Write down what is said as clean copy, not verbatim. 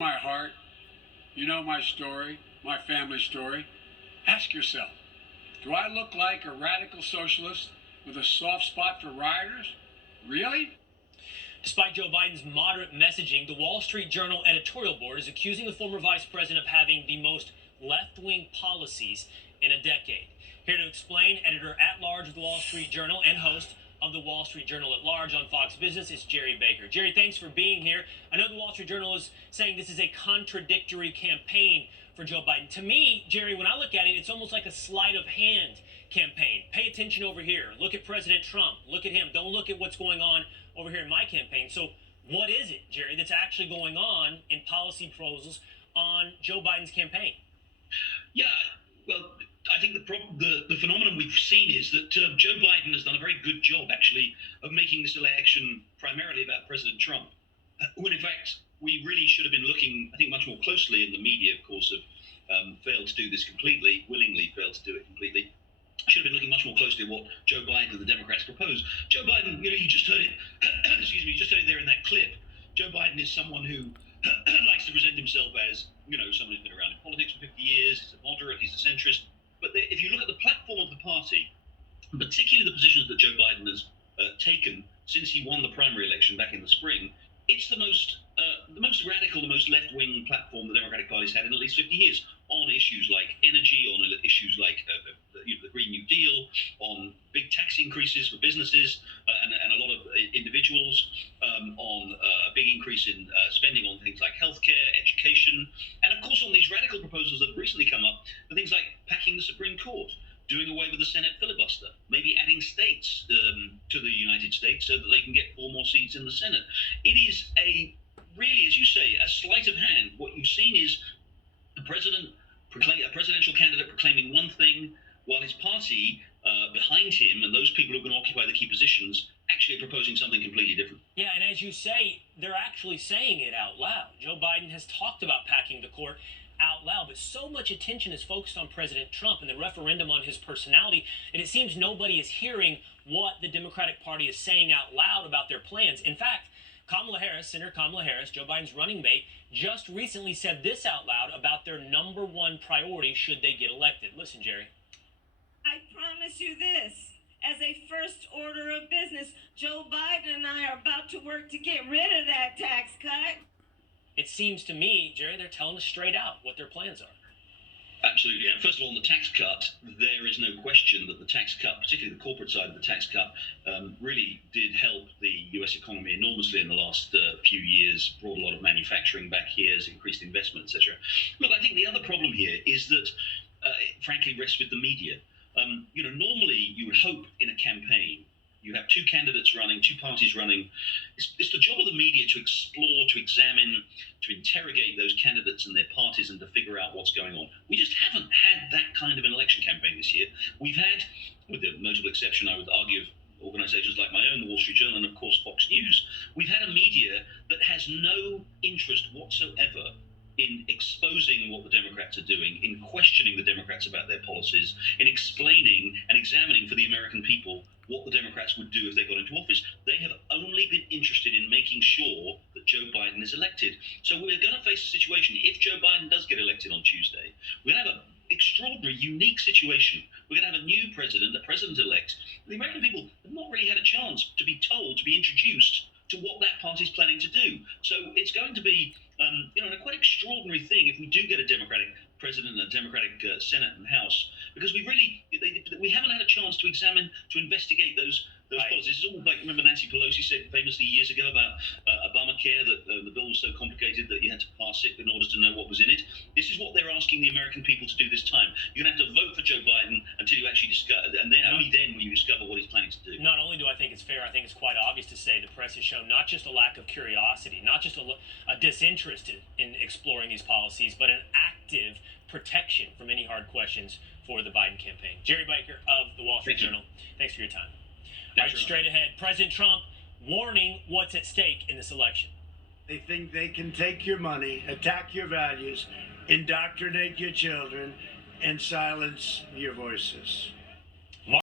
My heart, you know my story, my family story. Ask yourself, do I look like a radical socialist with a soft spot for rioters? Really? Despite Joe Biden's moderate messaging, the Wall Street Journal editorial board is accusing the former vice president of having the most left-wing policies in a decade. Here to explain, editor-at-large of the Wall Street Journal and host of the Wall Street Journal at Large on Fox Business is Gerry Baker. Gerry, thanks for being here. I know the Wall Street Journal is saying this is a contradictory campaign for Joe Biden. To me, Gerry, when I look at it, it's almost like a sleight of hand campaign. Pay attention over here. Look at President Trump. Look at him. Don't look at what's going on over here in my campaign. So what is it, Gerry, that's actually going on in policy proposals on Joe Biden's campaign? Yeah, well, I think the phenomenon we've seen is that Joe Biden has done a very good job, actually, of making this election primarily about President Trump. When, in fact, we really should have been looking, I think, much more closely, and the media, of course, have failed to do this completely, willingly failed to do it completely. Should have been looking much more closely at what Joe Biden and the Democrats propose. Joe Biden, you just heard it, excuse me, you just heard it there in that clip. Joe Biden is someone who likes to present himself as, someone who's been around in politics for 50 years, he's a moderate, he's a centrist. But if you look at the platform of the party, particularly the positions that Joe Biden has taken since he won the primary election back in the spring, it's the most radical, the most left-wing platform the Democratic Party's had in at least 50 years on issues like energy, on issues like the Green New Deal, on big tax increases for businesses and a lot of individuals, on a big increase in spending on things like healthcare, education, and of course on these radical proposals that have recently come up, for things like packing the Supreme Court, doing away with the Senate filibuster, maybe adding states to the United States so that they can get 4 more seats in the Senate. It is really, as you say, a sleight of hand. What you've seen is a presidential candidate proclaiming one thing, while his party behind him and those people who are going to occupy the key positions actually are proposing something completely different. Yeah, and as you say, they're actually saying it out loud. Joe Biden has talked about packing the court out loud, but so much attention is focused on President Trump and the referendum on his personality, and it seems nobody is hearing what the Democratic Party is saying out loud about their plans. In fact, Senator Kamala Harris, Joe Biden's running mate, just recently said this out loud about their number one priority should they get elected. Listen, Gerry. I promise you this. As a first order of business, Joe Biden and I are about to work to get rid of that tax cut. It seems to me, Gerry, they're telling us straight out what their plans are. Absolutely. Yeah. First of all, on the tax cut, there is no question that the tax cut, particularly the corporate side of the tax cut, really did help the U.S. economy enormously in the last few years, brought a lot of manufacturing back here, has increased investment, etc. Look, I think the other problem here is that, frankly, rests with the media. Normally you would hope in a campaign, you have 2 candidates running, 2 parties running. It's the job of the media to explore, to examine, to interrogate those candidates and their parties and to figure out what's going on. We just haven't had that kind of an election campaign this year. We've had, with the notable exception, I would argue, of organizations like my own, the Wall Street Journal, and of course Fox News, we've had a media that has no interest whatsoever in exposing what the Democrats are doing, in questioning the Democrats about their policies, in explaining and examining for the American people what the Democrats would do if they got into office. They have only been interested in making sure that Joe Biden is elected. So we're going to face a situation, if Joe Biden does get elected on Tuesday, we're going to have an extraordinary, unique situation. We're going to have a new president, a president-elect. The American people have not really had a chance to be told, to be introduced to what that party's planning to do. So it's going to be a quite extraordinary thing if we do get a Democratic president and a Democratic Senate and House, because we haven't had a chance to examine, to investigate those policies. It's all like, remember Nancy Pelosi said famously years ago about Obamacare, that the bill was so complicated that you had to pass it in order to know what was in it. This is what they're asking the American people to do this time. You're going to have to vote for Joe Biden until you actually discover, and then only then will you discover what he's planning to do. Not only do I think it's fair, I think it's quite obvious to say the press has shown not just a lack of curiosity, not just a disinterest in exploring these policies, but an active protection from any hard questions for the Biden campaign. Gerry Baker of the Wall Street Journal, thanks for your time. All right, straight ahead, President Trump warning what's at stake in this election. They think they can take your money, attack your values, indoctrinate your children, and silence your voices.